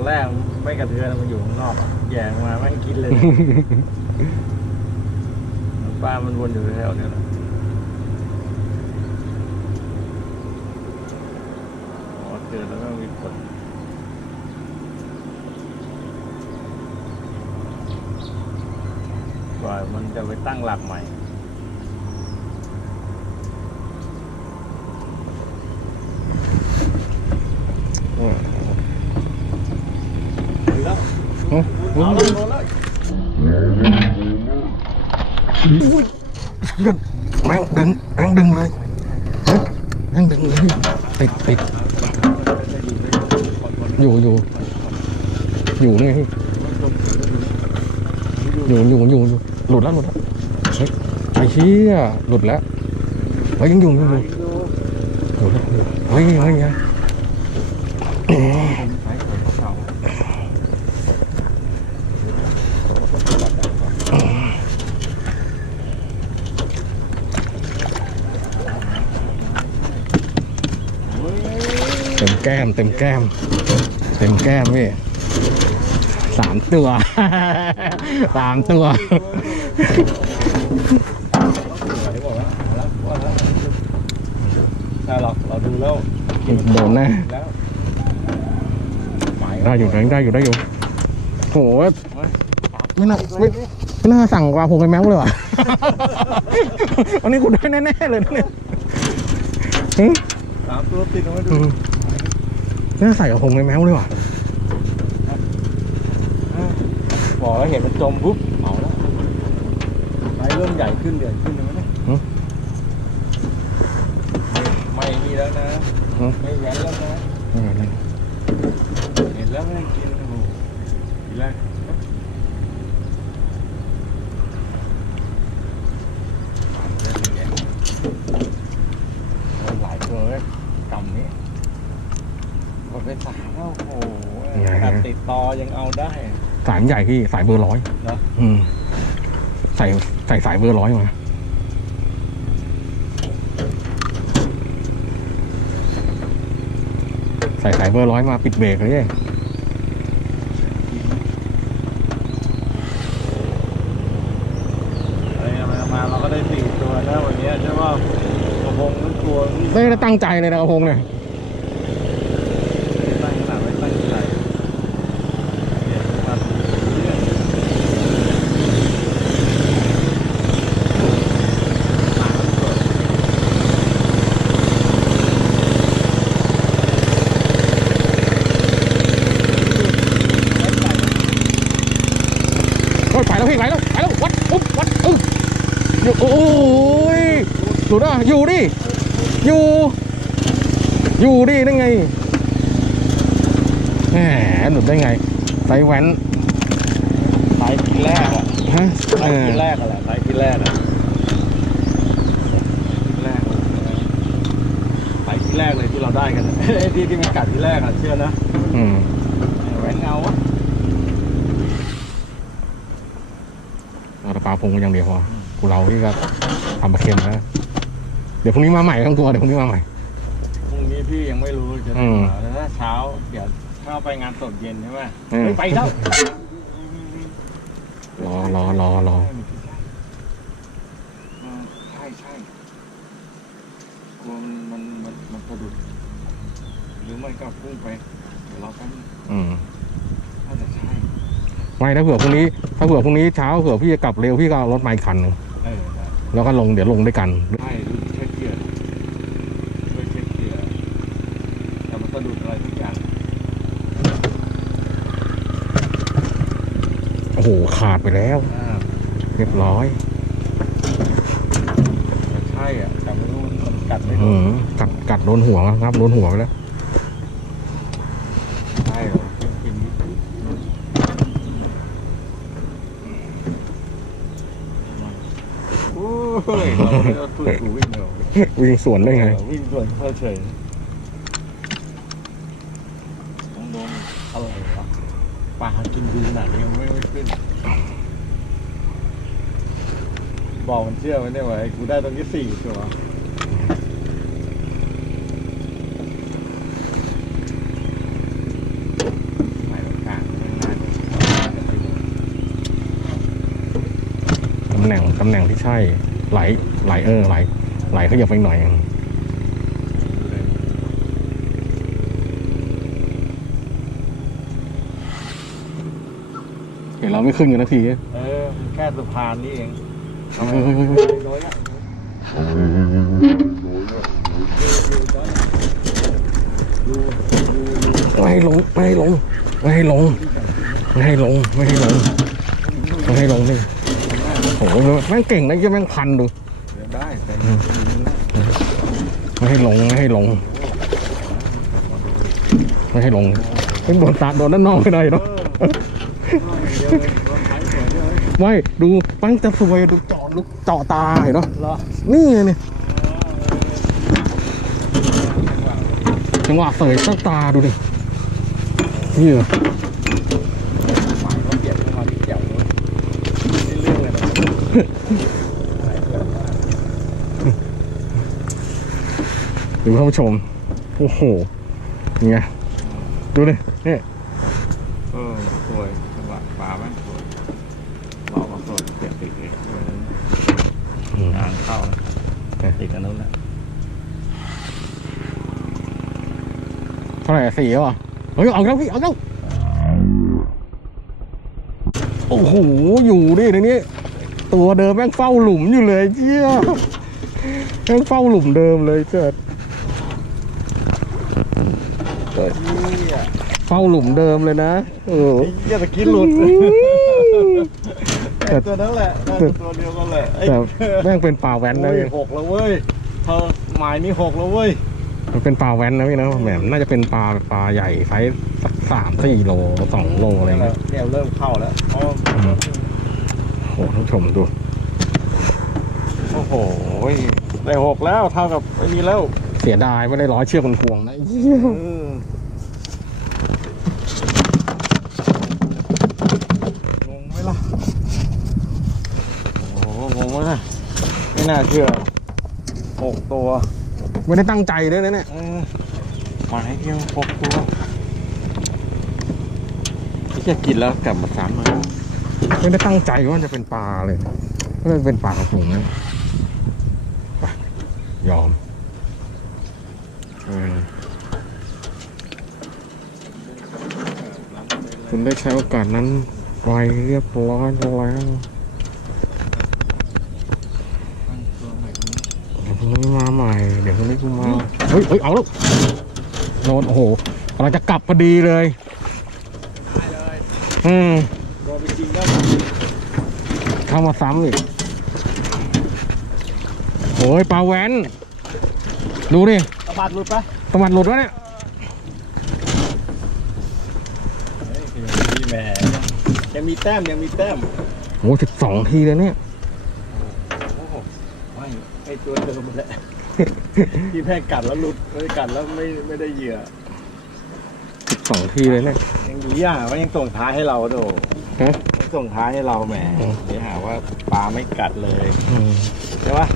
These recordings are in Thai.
ตอนแรกไม่กระเทือนมันอยู่ข้างนอกอะแย่งมาไม่ให้คิดเลยปลามันวนอยู่แถวๆเนี้ยแหละอ๋อเจอแล้วก็มีผลกว่ามันจะไปตั้งหลักใหม่ โอ้เอาแล้วเอาแล้วแม่งดึงแม่งดึงเลยฮะแม่งดึงเลยติดติดอยู่อยู่อยู่นี่พี่อยู่อยู่อยู่อยู่หลุดแล้วหลุดแล้วเช็คไอ้เชี่ยหลุดแล้วเฮ้ยยังอยู่ยังอยู่หลุดแล้วหลุดแล้วเฮ้ยเฮ้ยยังเต็มแก้มเต็มแก้ม เต็มแก้มพี่สามตัวสามตัวใช่หรอกเราดูแล้วโดนแน่แล้วได้อยู่ได้ได้อยู่ได้อยู่โหไม่น่าไม่ไม่น่าสั่งปลาพงไอ้แมวเลยว่ะอันนี้กูได้แน่ๆเลยนะเนี่ยหึสามตัวติดเอาไว้ดูอืมไม่ น่าใส่กับพงไอ้แมวเลยว่ะบอกแล้วเห็นมันจมปุ๊บเอาแล้วไม้เริ่มใหญ่ขึ้นใหญ่ขึ้นแล้วนะไม่มีแล้วนะ ไม่แหวนแล้วนะ เห็นแล้วไม่กินโอ้โหทีแรกหลายตัวเลยกำนี้หมดไปสามแล้วโอ้โหการติดต่อ ยังเอาได้ สายมันใหญ่พี่สายเบอร์ร้อยเหรอ อืมใส่ใส่สายเบอร์ร้อยมาใส่สายเบอร์ร้อยมาปิดเบรกเลยเนี่ยอะไรมามาเราก็ได้สี่ตัวนะวันนี้ใช่ป่ะกระพงทุกตัวนี่ไม่ได้ตั้งใจเลยนะกระพงเนี่ย ตั้งขนาดไม่ตั้งใจเนี่ยครับเนี่ย โอ้ยไปแล้วพี่ไปแล้วไปแล้ววัดอุ๊บวัดอึ๊บอยู่โอ้ย หลุดอะอยู่ดิ อยู่ อยู่ดิได้ไงแหมหลุดได้ไงไซส์แว้นสายที่แรกอะฮะสายเออที่แรกอะแหละสายที่แรกอะแรกสายที่แรกเลยที่เราได้กันไอ้ที่ที่มันกัดที่แรกอะเชื่อนะอืมแหวนเงาอะเอาแต่ปลาพงอย่างเดียวพอกูเราที่ก็ทำมาเค็มนะ เดี๋ยวพรุ่งนี้มาใหม่ทั้งตัวเดี๋ยวพรุ่งนี้มาใหม่ พรุ่งนี้พี่ยังไม่รู้จะอืได้มมาแล้วถ้าเช้าเดี๋ยวเข้าไปงานสดเย็นใช่ไหมอืมเฮ้ยไปแล้วรอรอรอรออืมใช่ใช่กลัวมันมันมันมันสะดุด หรือไม่ก็พุ่งไปเดี๋ยวเราแป๊บนึงอืมน่าจะใช่ ไม่ถ้าเผื่อพรุ่งนี้ ถ้าเผื่อพรุ่งนี้เช้าเผื่อพี่จะกลับเร็วพี่ก็เอารถมาอีกคันหนึ่งเออได้แล้วก็ลงเดี๋ยวลงด้วยกัน ใช่ดูเช็คเกียร์ช่วยเช็คเกียร์แต่มันสะดุดอะไรทุกอย่าง โอ้โห ขาดไปแล้วอ่าเรียบร้อยแต่ใช่อะแต่ไม่รู้มันมันกัดไม่โดอืนมกัดกัดโดนหัวครับโดนหัวไปแล้ว ใช่เหรอกินนิดโอ้ยเราไม่ได้ฝึกกูวิ่งเหรอวิ่งสวนได้ไง วิ่งส่วนเพื่อเฉย ปลากินดีขนาดนี้ไม่ไม่ขึ้น บอกมันเชื่อไหมเนี่ยวะไอ้กูได้ตรงที่สี่ตัว ตำแหน่งตำแหน่งที่ใช่ไหลไหลเออไหลไหลเขาอยากไปหน่อย เห็นเราไม่ขึ้นกันนาทีเออแค่สะพานนี้เองเฮ้ยเฮ้ยเฮ้ยเฮ้ยโดยละไม่ให้ลงไม่ให้ลงไม่ให้ลงไม่ให้ลงไม่ให้ลงไม่ให้ลงนี่โอ้โหแม่งเก่งนะยี่แม่งพันดูเดี๋ยวได้แต่ไม่ให้ลงไม่ให้ลงไม่ให้ลงเป็นโดนตาโดนด้านนอกไม่ได้เนาะเออเดี๋ยวรถ ไถสวยด้วยไม่ดูปั้งจะสวยดูเจาะลูกเจาะตาเห็นเนาะเหรอนี่ไงเนี่ยจังหวะเสยตั้งตาดูดินี่เหรอหมายเขาเปลี่ยนเข้ามาที่เกี่ยวเลยนี่เรื่องเลยนะดูท่านผู้ชม โอ้โห นี่ไง ดูดินี่เออสวยจังหวะปลาแม่งสวยเราก็สวยเปลี่ยนติดเลยงานเข้าแล้ว ติดกันนู้นแหละเท่าไหร่อะสี่แล้วอะเฮ้ยเอาแล้วพี่เอาแล้วโอ้โหอยู่ดิในนี้ ตัวเดิมแม่งเฝ้าหลุมอยู่เลยเชี่ยแม่งเฝ้าหลุมเดิมเลยเจิดเจิดนี่อะเฝ้าหลุมเดิมเลยนะเออไอ้เหี้ยตะกี้หลุด ไอ้ตัวนั้นแหละน่าจะตัวเดียวกันแหละไอ้แต่แม่งเป็นป่าแว้นนะโอ้ยพี่หกแล้วเว้ยเธอหมายนี้หกแล้วเว้ยมันเป็นป่าแว้นนะพี่นะแหมน่าจะเป็นปลาปลาใหญ่ไซส์สักสามสี่โลสองโลอะไรเงี้ย เนี่ยเริ่มเข้าแล้วอ๋อโอ้โหท่านผู้ชมดู โอ้โหได้หกแล้วเท่ากับไอ้นี้แล้วเสียดายไม่ได้ร้อยเชือกมันพวงนะอืมงงไหมล่ะโอ้โหงงไหมล่ะไม่ น่าเชื่อหกตัวไม่ได้ตั้งใจด้วยนะเนี่ยเออหมายเดียวหกตัวที่จะกินแล้วกลับมาสามมาไม่ได้ตั้งใจว่าจะเป็นปลาเลยก็เลยเป็นปลากระพงนะไปยอมเออคุณได้ใช้โอกาสนั้นไปเรียบร้อยแล้วเดี๋ยวพรุ่งนี้มาใหม่ เดี๋ยวพรุ่งนี้กูมาเฮ้ยเฮ้ยเอาแล้วโดนโอ้โหกำลังจะกลับพอดีเลยอืมตัวไปจริงแล้วเข้ามาซ้ำอีกโอ้ยปลาแว้นดูดิสะบัดหลุดปะตะวัดหลุดวะเนี่ยพี่แม่ยังมีแต้มยังมีแต้มโอ้สิบสองทีเลยเนี่ยโอ้โหไม่ไอตัวเดิมแหละ ที่แพ้กัดแล้วหลุดไม่ได้กัดแล้วไม่ไม่ได้เหยื่อสิบสองทีเลยเนี่ย ยังดีอะว่ายังส่งท้ายให้เราโดฮะยังส่งท้ายให้เราแหมอืม เดี๋ยวหาว่าปลาไม่กัดเลยอืมใช่ปะ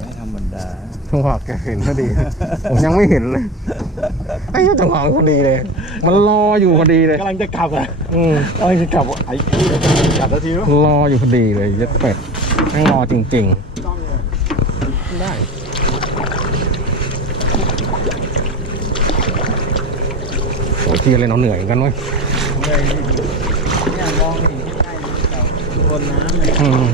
ไม่ธรรมดาจังหวะแกเห็นพอดี ผมยังไม่เห็นเลยไอ้เหี้ยจังหวะมันพอดีเลย มันรออยู่พอดีเลย กำลังจะกลับอะอืมกำลังจะกลับอะไอ้กัดแล้วทีวะรออยู่พอดีเลยยัดเป็ด แม่งรอจริงต้องเลยๆได้ โอ้ยทีอะไรเราเหนื่อยกันเว้ยเลยเนี่ยมองเห็นใกล้ๆแต่บนน้ำเลยอืม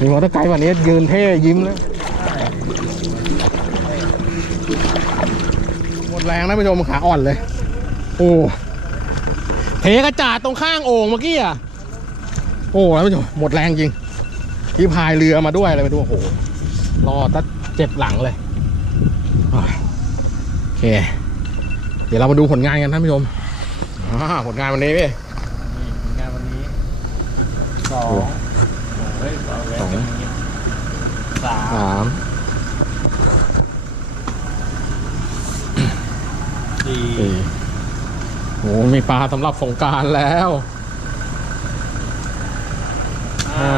มีมอเตอร์ไกด์วันนี้ยืนเท่ยิ้มแล้วหมดแรงนะผู้ชมขาอ่อนเลย โอ้เทกระจาดตรงข้างโอ่งเมื่อกี้อะ โอ้ท่านผู้ชมหมดแรงจริงที่พายเรือมาด้วยอะไรไปดูโอ้โหรอตัดเจ็บหลังเลยอะโอเค เดี๋ยวเรามาดูผลงานกันท่านผู้ชมอ่าผลงานวันนี้พี่งานวันนี้สองเฮ้ยสองแล้วสองสามสามสี่สี่โอ้มีปลาสำหรับสงกรารแล้ว ห้าห้า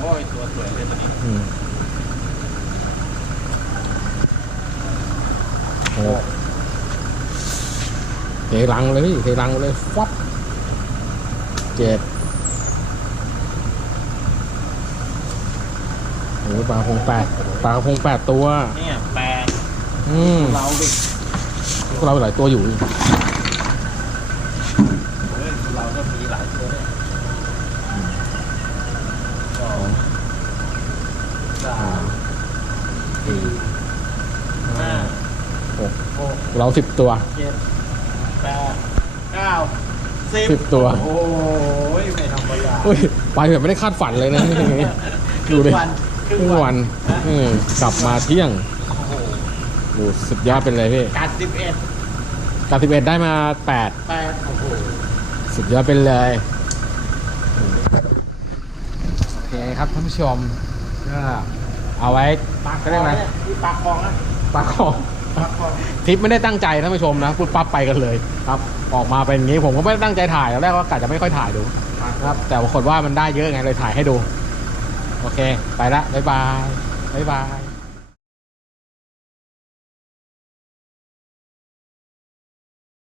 โอ้ยตัวสวยเลยตัวนี้อืมหกเทลังเลยพี่เทลังเลยฟับเเจ็ดโอ้ยปลากระพงแปดปลากระพงแปดตัว เนี่ยแปดอืมเราดิพวกเราหลายตัวอยู่เฮ้ยเราก็มีหลายตัวเนี่ยสองสาม สี่ห้าหกหกเราสิบตัว เจ็ดแปดเก้าสิบสิบตัว โอ้ยไม่ธรรมดาอุ้ยไปแบบไม่ได้คาดฝันเลยนะดูดิวันครึ่งวันอืมกลับมาเที่ยงโอ้โหดูสุดยอดเป็นเลยพี่การสิบเอ็ดการสิบเอ็ดได้มาแปดแปดโอ้โหสุดยอดเป็นเลยโอเคครับท่านผู้ชมก็ เอาไว้ปากเขาเรียกอะไรที่ปากคลองนะปากของปากคลองทริปไม่ได้ตั้งใจท่านผู้ชมนะพูดปั๊บไปกันเลยครับ ออกมาเป็นอย่างนี้ผมก็ไม่ได้ตั้งใจถ่ายตอนแรกก็กะจะไม่ค่อยถ่ายดูครับ แต่ปรากฏว่ามันได้เยอะไงเลยถ่ายให้ดู โอเค ไปละบ๊ายบายบ๊ายบาย